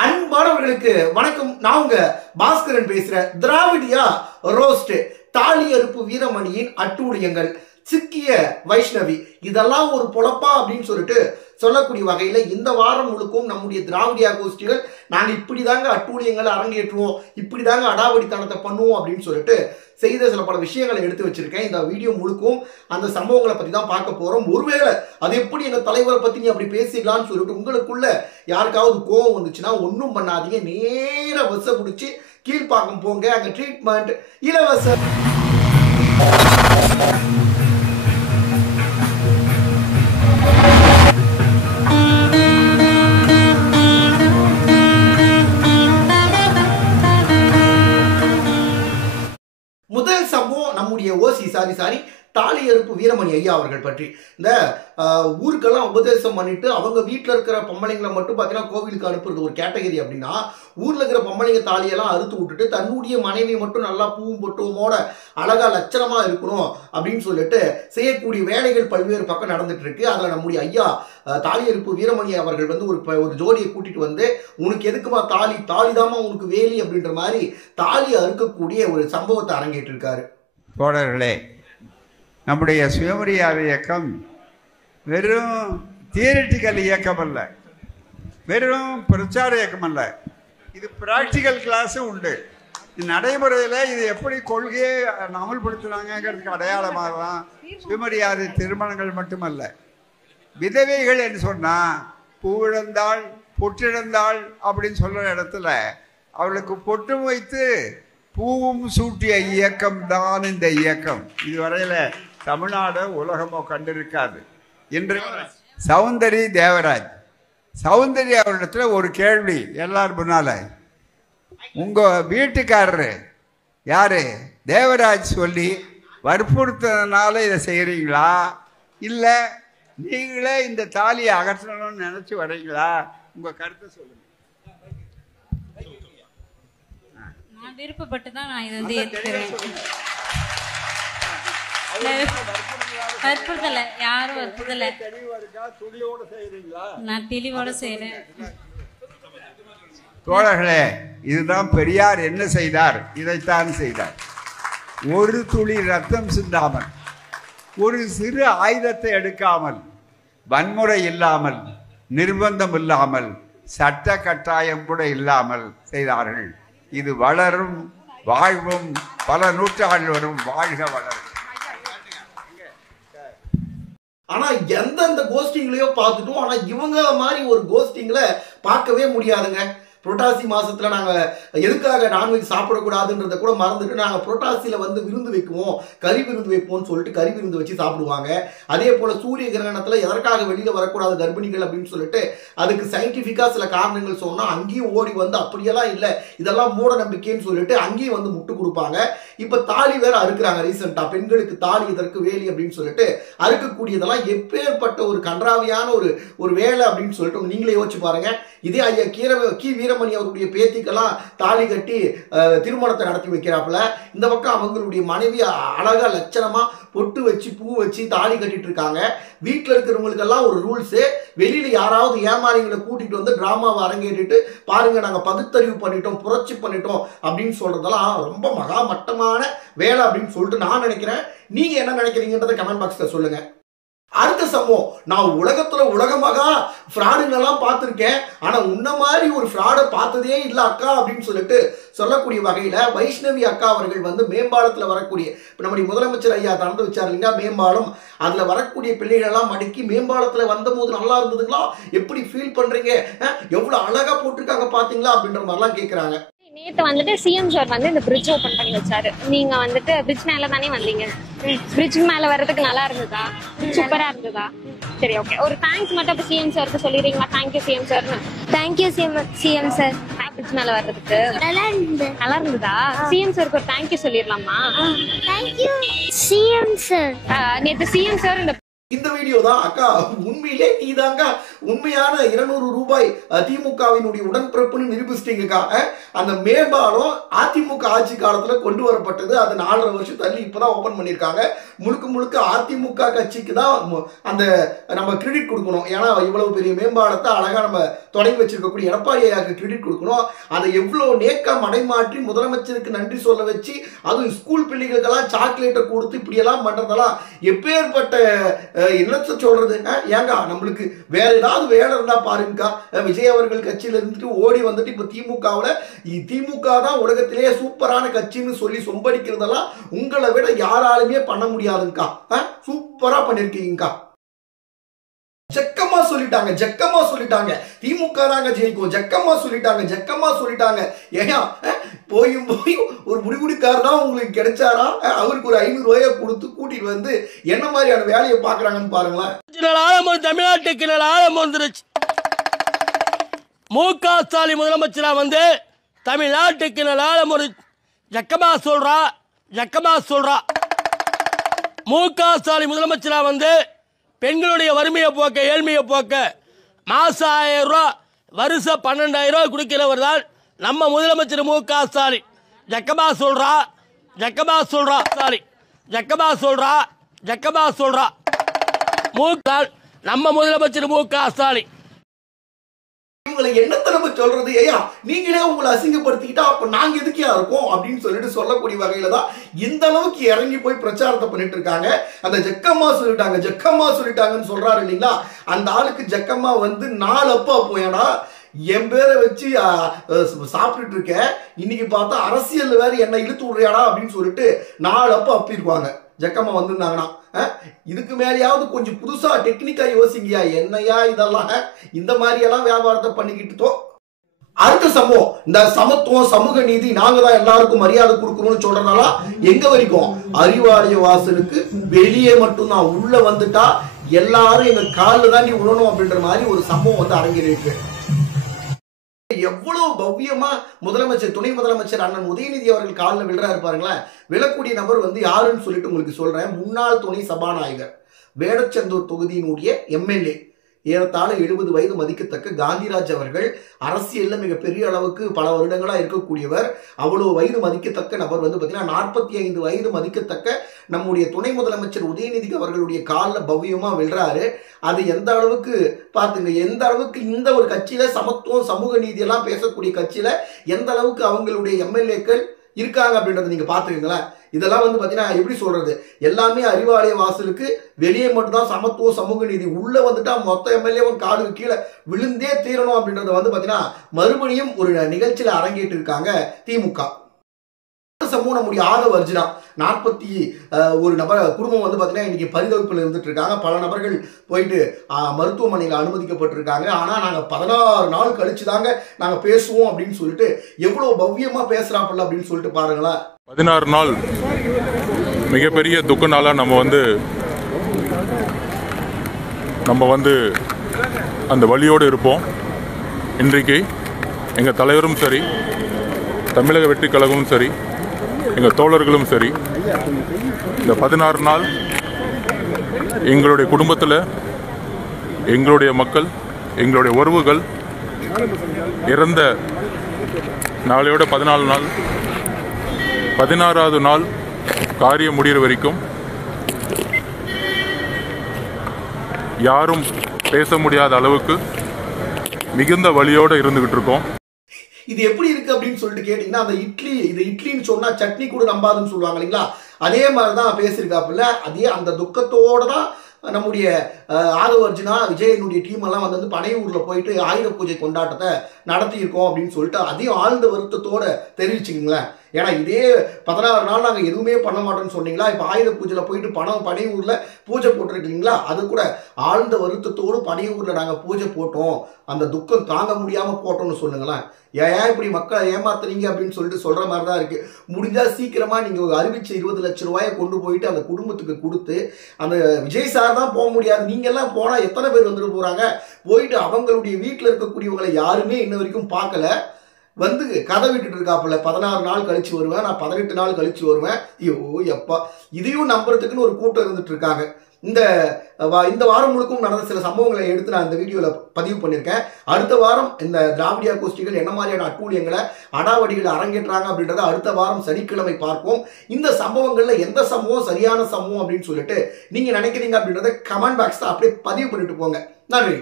அன்பானவர்களுக்கு வணக்கம். நான் உங்க பாஸ்கரன் பேசுறேன். திராவிடியா ரோஸ்ட், தாலி அறுப்பு வீரமணியின் அட்டூழியங்கள், சிக்கிய வைஷ்ணவி, இதெல்லாம் ஒரு பொழப்பா அப்படின்னு சொல்லிட்டு சொல்லக்கூடிய வகையில இந்த வாரம் முழுக்கும் நம்முடைய திராவிடியா கோஷ்டிகள் நாங்க இப்படிதாங்க அட்டூழியங்களை அரங்கேற்றுவோம், இப்படிதாங்க அடாவடித்தனத்தை பண்ணுவோம் அப்படின்னு சொல்லிட்டு செய்த சில பல விஷயங்களை எடுத்து வச்சிருக்கேன். இந்த வீடியோ முழுக்கும் அந்த சம்பவங்களை பத்தி தான் பார்க்க போறோம். ஒருவேளை அது எப்படி எங்க தலைவரை பத்தி நீ அப்படி பேசிடலான்னு சொல்லிட்டு உங்களுக்குள்ள யாருக்காவது கோவம் வந்துச்சுன்னா ஒன்றும் பண்ணாதீங்க, நேர பஸ்ஸை பிடிச்சி கீழ்பாக்கம் போங்க, அங்க ட்ரீட்மெண்ட் இலவசம். முதல் சம்பவம் நம்முடைய ஓசி சாரி தாலி அறுப்பு வீரமணி ஐயா அவர்கள் பற்றி. இந்த ஊருக்கெல்லாம் உபதேசம் பண்ணிட்டு அவங்க வீட்டில் இருக்கிற பொம்பளைங்களை மட்டும் பார்த்தீங்கன்னா கோவிலுக்கு அனுப்புறது ஒரு கேட்டகரி அப்படின்னா, ஊரில் இருக்கிற பொம்பளைங்க தாலியெல்லாம் அறுத்து விட்டுட்டு தன்னுடைய மனைவி மட்டும் நல்லா பூவும் பொட்டுவமோட அழகா லட்சணமாக இருக்கணும் அப்படின்னு சொல்லிட்டு செய்யக்கூடிய வேலைகள் பல்வேறு பக்கம் நடந்துட்டு இருக்கு. அதில் நம்முடைய ஐயா தாலி அறுப்பு வீரமணி அவர்கள் வந்து ஒரு ஜோடியை கூட்டிட்டு வந்து, உனக்கு எதுக்குமா தாலிதாமா உனக்கு வேலி அப்படின்ற மாதிரி தாலி அறுக்கக்கூடிய ஒரு சம்பவத்தை அரங்கேற்று இருக்காரு. தோழர்களே, நம்முடைய சுயமரியாதை இயக்கம் வெறும் தியரிட்டிக்கல் இயக்கம் அல்ல, வெறும் பிரச்சார இயக்கம் அல்ல, இது ப்ராக்டிக்கல் கிளாஸும் உண்டு. நடைமுறையில் இது எப்படி கொள்கையை அமல்படுத்துனாங்கிறதுக்கு அடையாளமாக தான் சுயமரியாதை திருமணங்கள் மட்டுமல்ல. விதவைகள் என்று சொன்னால் பூவிழந்தாள் பொற்றிழந்தாள் அப்படின்னு சொல்கிற இடத்துல அவளுக்கு பொட்டும் வைத்து பூவும் சூட்டிய இயக்கம் தான் இந்த இயக்கம். இதுவரையில் தமிழ்நாடு உலகமோ கண்டிருக்காது. இன்று சௌந்தரி தேவராஜ், சௌந்தரி அவரிடத்துல ஒரு கேள்வி எல்லாரும் முன்னால, உங்கள் வீட்டுக்காரரு யாரு தேவராஜ் சொல்லி வற்புறுத்ததுனால இதை செய்கிறீங்களா, இல்லை நீங்களே இந்த தாலியை அகற்றணும்னு நினச்சி வரீங்களா? உங்கள் கருத்தை சொல்லுங்கள். நான் விருப்பப்பட்டு தான் நான் இதை வந்து ஏற்றுக்கிறேன். வற்புறுத்தல, யாரும் வற்புறுத்தல, நான் தெளிவோட செய்யறேன். தோழர்களே, இதுதான் பெரியார் என்ன செய்தார், இதைத்தான் செய்தார். ஒரு துளி ரத்தம் சிந்தாமல், ஒரு சிறு ஆயுதத்தை எடுக்காமல், வன்முறை இல்லாமல், நிர்பந்தம் இல்லாமல், சட்ட கட்டாயம் கூட இல்லாமல் செய்தார்கள். இது வளரும், வாழ்வும், பல நூற்றாண்டு வரும், வாழ்க வளரும். ஆனா எந்தெந்த கோஸ்டிங்களையோ பார்த்துட்டோம், ஆனா இவங்க மாதிரி ஒரு கோஸ்டிங்களை பார்க்கவே முடியாதுங்க. புரட்டாசி மாசத்துல நாங்க எதுக்காக நான்வெஜ் சாப்பிடக்கூடாதுன்றத கூட மறந்துட்டு நாங்க புரட்டாசியில வந்து விருந்து வைக்குவோம், கறி விருந்து வைப்போம்னு சொல்லிட்டு கறி விருந்து வச்சு சாப்பிடுவாங்க. அதே போல சூரிய கிரகணத்துல எதற்காக வெளியில வரக்கூடாது கர்ப்பிணிகள் அப்படின்னு சொல்லிட்டு அதுக்கு சயின்டிபிக்கா சில காரணங்கள் சொன்னா அங்கேயும் ஓடி வந்து அப்படியெல்லாம் இல்லை, இதெல்லாம் மூட நம்பிக்கைன்னு சொல்லிட்டு அங்கேயும் வந்து முட்டு கொடுப்பாங்க. இப்ப தாலி வேற அறுக்குறாங்க ரீசெண்டா, பெண்களுக்கு தாலி இதற்கு வேலி அப்படின்னு சொல்லிட்டு அறுக்கக்கூடியதெல்லாம் எப்பேற்பட்ட ஒரு கன்றாவியான ஒரு வேலை அப்படின்னு சொல்லிட்டு நீங்களே யோசிச்சு பாருங்க. இதே ஐயா கி வீரமணி அவருடைய பேத்திக்கெல்லாம் தாலி கட்டி திருமணத்தை நடத்தி வைக்கிறாப்புல, இந்த பக்கம் அவங்களுடைய மனைவி அழகா லட்சணமா பொட்டு வச்சு பூ வச்சு தாலி கட்டிட்டு இருக்காங்க. வீட்டில் இருக்கிறவங்களுக்கெல்லாம் ஒரு ரூல்ஸு, வெளியில யாராவது ஏமாளிகளை கூட்டிட்டு வந்து டிராமாவை அரங்கேற்றிட்டு பாருங்க நாங்கள் பகுத்தறிவு பண்ணிட்டோம், புரட்சி பண்ணிட்டோம் அப்படின்னு சொல்றதெல்லாம் ரொம்ப மகா மட்டமான வேலை அப்படின்னு சொல்லிட்டு நான் நினைக்கிறேன். நீங்க என்ன நினைக்கிறீங்கன்றத கமெண்ட் பாக்ஸ்ல சொல்லுங்க. அடுத்த சம்பவம், நான் உலகத்துல உலகமாக ஃப்ராடுங்கெல்லாம் பார்த்துருக்கேன், ஆனா உன்ன மாதிரி ஒரு ஃப்ராடை பார்த்ததே இல்லை அக்கா அப்படின்னு சொல்லிட்டு சொல்லக்கூடிய வகையில வைஷ்ணவி அக்கா அவர்கள் வந்து மேம்பாலத்துல வரக்கூடிய, இப்போ நம்முடைய முதலமைச்சர் ஐயா திறந்து வச்சார் இல்லைங்களா மேம்பாலம், அதுல வரக்கூடிய பிள்ளைகள் எல்லாம் மடக்கி மேம்பாலத்துல வந்த போது நல்லா இருந்ததுங்களா, எப்படி ஃபீல் பண்றீங்க, எவ்வளவு அழகா போட்டிருக்காங்க பாத்தீங்களா அப்படின்ற மாதிரிலாம் கேட்கறாங்க. நேத்து வந்துட்டு சிஎம் சார் வந்து இந்த பிரிட்ஜ் ஓபன் பண்ணி வச்சாரு. நீங்க வந்துட்டு பிரிட்ஜ் மேல தானே வந்தீங்க, பிரிட்ஜ் மேல வர்றதுக்கு நல்லா இருந்ததா, சூப்பரா இருந்ததா? சரி, ஓகே, ஒரு தேங்க்ஸ் மட்டும் இப்ப சிஎம் சாருக்கு சொல்லிடுறீங்களா? Thank you CM sir. Thank you CM sir. Bridge மேல வர்றதுக்கு நல்லா இருந்ததா? சிஎம் சாருக்கு ஒரு தேங்க்யூ சொல்லிடலாமா? Thank you CM sir. நேத்து சிஎம் சார் இந்த இந்த வீடியோ தான் அக்கா உண்மையிலே நீதாங்க உண்மையான 200 ரூபாய் திமுகவினுடைய உடன்பிறப்புன்னு நிரூபிச்சிட்டீங்கக்கா. அந்த மேம்பாலம் அதிமுக ஆட்சி காலத்துல கொண்டு வரப்பட்டது. அது 4.5 வருஷம் தள்ளி இப்பதான் ஓபன் பண்ணியிருக்காங்க. முழுக்க முழுக்க அதிமுக கட்சிக்கு தான் அந்த நம்ம கிரெடிட் கொடுக்கணும். ஏன்னா இவ்வளவு பெரிய மேம்பாலத்தை அழகா நம்ம தொடங்கி வச்சிருக்கக்கூடிய எடப்பாடி ஐயாவுக்கு கிரெடிட் கொடுக்கணும். அதை எவ்வளவு நேக்கா மடைமாற்றி முதலமைச்சருக்கு நன்றி சொல்ல வச்சு அதுவும் ஸ்கூல் பிள்ளைகளுக்கெல்லாம் சாக்லேட்டை கொடுத்து இப்படியெல்லாம் பண்றதெல்லாம் எப்பேற்பட்ட என்னத்த சொல்றது. ஏங்க நம்மளுக்கு வேற ஏதாவது வேலை இருந்தா பாருங்கக்கா. விஜய் அவர்கள் கட்சியில இருந்துட்டு ஓடி வந்துட்டு இப்ப திமுக தான் உலகத்திலேயே சூப்பரான கட்சின்னு சொல்லி சொம்படிக்கிறதெல்லாம் உங்களை விட யாராலுமே பண்ண முடியாதுங்கக்கா. சூப்பரா பண்ணிருக்கீங்கக்கா. ஜக்கமா சொல்லிட்டாங்க திமுக தாங்க ஜெயிக்கும். ஜக்கமா சொல்லிட்டாங்க. ஏன்னா போயும் ஒரு முடிவுடிக்காரர் தான் உங்களுக்கு கிடைச்சாரா? அவருக்கு ஒரு 500 ரூபாயை கொடுத்து கூட்டிட்டு வந்து என்ன மாதிரியான வேலையை பாக்குறாங்கன்னு பாருங்களேன். தமிழ்நாட்டுக்கு ஆழம் வந்துருச்சு. மு.க. ஸ்டாலின் முதலமைச்சரா வந்து தமிழ்நாட்டுக்கு ஆழம் ஒரு ஜக்கமா சொல்றா. மு.க. ஸ்டாலின் முதலமைச்சரா வந்து பெண்களுடைய வறுமையை போக்க, ஏழ்மையை போக்க மாசம் 1000 ரூபா, வருஷம் 12,000 ரூபாய் கொடுக்கிறவர் தான் நம்ம முதலமைச்சர் மு.க. ஸ்டாலின். ஜக்கமா சொல்றா. நம்ம முதலமைச்சர் மு.க. ஸ்டாலின். இவங்களை என்னத்தை நம்ம சொல்றது? ஐயா நீங்களே உங்களை அசிங்கப்படுத்திக்கிட்டா அப்ப நாங்க எதுக்கியா இருக்கோம் அப்படின்னு சொல்லிட்டு சொல்லக்கூடிய வகையில தான் இந்த அளவுக்கு இறங்கி போய் பிரச்சாரத்தை பண்ணிட்டு இருக்காங்க. அந்த ஜக்கம்மா சொல்லிட்டாங்கன்னு சொல்றாரு இல்லைங்களா? அந்த ஆளுக்கு ஜக்கம்மா வந்து 4 அப்பா போயடா என் பேரை வச்சு சாப்பிட்டுட்டு இருக்க, இன்னைக்கு பார்த்தா அரசியல் வேற என்ன இழுத்து விடுறியாடா அப்படின்னு சொல்லிட்டு 4 அப்பா அப்பிருப்பாங்க. ஜக்கம்மா வந்திருந்தாங்கன்னா இதுக்கு மேலேயாவது கொஞ்சம் புதுசா டெக்னிக்கா யோசிங்கயா. என்னையா இதெல்லாம் இந்த மாதிரி எல்லாம் வியாபாரத்தை பண்ணிக்கிட்டு. அடுத்த சம்பவம், இந்த சமத்துவம் சமூக நீதி நாங்க தான் எல்லாருக்கும் மரியாதை கொடுக்கணும்னு சொல்றதால எங்க வரைக்கும் அறிவாலய வாசலுக்கு வெளியே மட்டும்தான், உள்ள வந்துட்டா எல்லாரும் எங்க காலில் தான் நீ விழணும் அப்படின்ற மாதிரி ஒரு சம்பவம் வந்து அரங்கேறிருக்கு. எவ்வளவு பவ்யமா முதலமைச்சர் துணை முதலமைச்சர் அண்ணன் உதயநிதி அவர்கள் காலில் விழுறாரு பாருங்களேன். விழக்கூடிய நபர் வந்து யாருன்னு சொல்லிட்டு உங்களுக்கு சொல்றேன். முன்னாள் துணை சபாநாயகர், வேடச்சந்தூர் தொகுதியினுடைய எம்எல்ஏ, ஏறத்தாழ 70 வயது மதிக்கத்தக்க காந்திராஜ் அவர்கள். அரசியல்ல மிகப்பெரிய அளவுக்கு பல வருடங்களா இருக்கக்கூடியவர். அவ்வளவு வயது மதிக்கத்தக்க நபர் வந்து பாத்தீங்கன்னா 45 வயது மதிக்கத்தக்க நம்முடைய துணை முதலமைச்சர் உதயநிதி அவர்களுடைய காலில் பவ்யமா விழுறாரு. அது எந்த அளவுக்கு பாத்துங்க, எந்த அளவுக்கு இந்த ஒரு கட்சியில சமத்துவம் சமூக நீதி எல்லாம் பேசக்கூடிய கட்சியில எந்த அளவுக்கு அவங்களுடைய எம்எல்ஏக்கள் இருக்காங்க அப்படின்றத நீங்க பாத்துக்கங்களேன். இதெல்லாம் வந்து பாத்தீங்கன்னா எப்படி சொல்றது, எல்லாமே அறிவாலய வாசலுக்கு வெளியே மட்டும்தான் சமத்துவம் சமூக நீதி, உள்ள வந்துட்டா மொத்த எம்எல்ஏவும் காலுக்கு கீழே விழுந்தே தீரணும் அப்படின்றத வந்து பாத்தீங்கன்னா மறுபடியும் ஒரு நிகழ்ச்சியில அரங்கேற்று இருக்காங்க திமுக. சமூகம் நம்முடைய ஆதவ அர்ஜுனா 41 நபர் குடும்பம் வந்து பாத்தீங்கன்னா இன்னைக்கு பரிதவிப்பில் இருந்துட்டு இருக்காங்க. பல நபர்கள் போயிட்டு மருத்துவமனையில் அனுமதிக்கப்பட்டிருக்காங்க. ஆனா நாங்க 16 நாள் கழிச்சு தாங்க நாங்க பேசுவோம் அப்படின்னு சொல்லிட்டு எவ்வளவு பவ்யமா பேசுறாப்பல்ல அப்படின்னு சொல்லிட்டு பாருங்களேன். 16 நாள் மிகப்பெரிய துக்க நாளா நம்ம வந்து அந்த வழியோடு இருப்போம். இன்றைக்கு எங்கள் தலைவரும் சரி, தமிழக வெற்றி கழகமும் சரி, எங்கள் தோழர்களும் சரி, இந்த 16 நாள் எங்களுடைய குடும்பத்தில் எங்களுடைய மக்கள், எங்களுடைய உறவுகள் இறந்த நாளையோட 14 நாள், 16வது நாள் காரியம் முடிகிற வரைக்கும் யாரும் பேச முடியாத அளவுக்கு மிகுந்த வலியோடு இருந்துகிட்டு இருக்கோம். இது எப்படி இருக்கு அப்படின்னு சொல்லிட்டு கேட்டீங்கன்னா, அந்த இட்லின்னு சொன்னா சட்னி கூட நம்பாதுன்னு சொல்லுவாங்க இல்லைங்களா? அதே மாதிரிதான் பேசியிருக்காப்புல. அதே அந்த துக்கத்தோட தான் நம்முடைய ஆதவ அர்ஜுனா விஜயனுடைய டீம் எல்லாம் வந்து பனையூர்ல போயிட்டு ஆயுத பூஜை கொண்டாட்டத்தை நடத்தியிருக்கோம் அப்படின்னு சொல்லிட்டு அதையும் ஆழ்ந்த வருத்தத்தோட தெரிவிச்சுங்களேன். ஏன்னா இதே 16 நாள் நாங்கள் எதுவுமே பண்ண மாட்டோம்னு சொன்னீங்களா, இப்போ ஆயுத பூஜையில் போயிட்டு பனையூர்ல பூஜை போட்டிருக்கீங்களா, அது கூட ஆழ்ந்த வருத்தத்தோடு பனையூர்ல நாங்கள் பூஜை போட்டோம், அந்த துக்கம் தாங்க முடியாம போட்டோம்னு சொல்லுங்களேன். ஏன் இப்படி மக்களை ஏமாத்துறீங்க அப்படின்னு சொல்லிட்டு சொல்ற மாதிரி தான் இருக்கு. முடிஞ்சா சீக்கிரமா நீங்க அறிவிச்ச 20 லட்சம் ரூபாயை கொண்டு போயிட்டு அந்த குடும்பத்துக்கு கொடுத்து, அந்த விஜய் சார் தான் போக முடியாது, நீங்க எல்லாம் போனா எத்தனை பேர் வந்துட்டு போறாங்க, போயிட்டு அவங்களுடைய வீட்டில் இருக்கக்கூடியவங்களை யாருமே இன்ன வரைக்கும் பார்க்கல, வந்து கதை விட்டுட்டு இருக்காப்புல. 16 நாள் கழிச்சு வருவேன், நான் 18 நாள் கழிச்சு வருவேன். ஐயோ எப்பா, இதையும் நம்புறதுக்குன்னு ஒரு கூட்டம் இருந்துட்டு இருக்காங்க. இந்த வாரம் முழுக்கும் நடந்த சில சம்பவங்களை எடுத்து நான் இந்த வீடியோவில் பதிவு பண்ணியிருக்கேன். அடுத்த வாரம் இந்த திராவிடியா கோஷ்டிகள் என்ன மாதிரியான அட்டூழியங்களை அடாவடிகளை அரங்கேற்றாங்க அப்படின்றத அடுத்த வாரம் சனிக்கிழமை பார்ப்போம். இந்த சம்பவங்கள்ல எந்த சம்பவம் சரியான சம்பவம் அப்படின்னு சொல்லிட்டு நீங்க நினைக்கிறீங்க அப்படின்றத கமெண்ட் பாக்ஸ்ல அப்படியே பதிவு பண்ணிட்டு போங்க. நன்றி.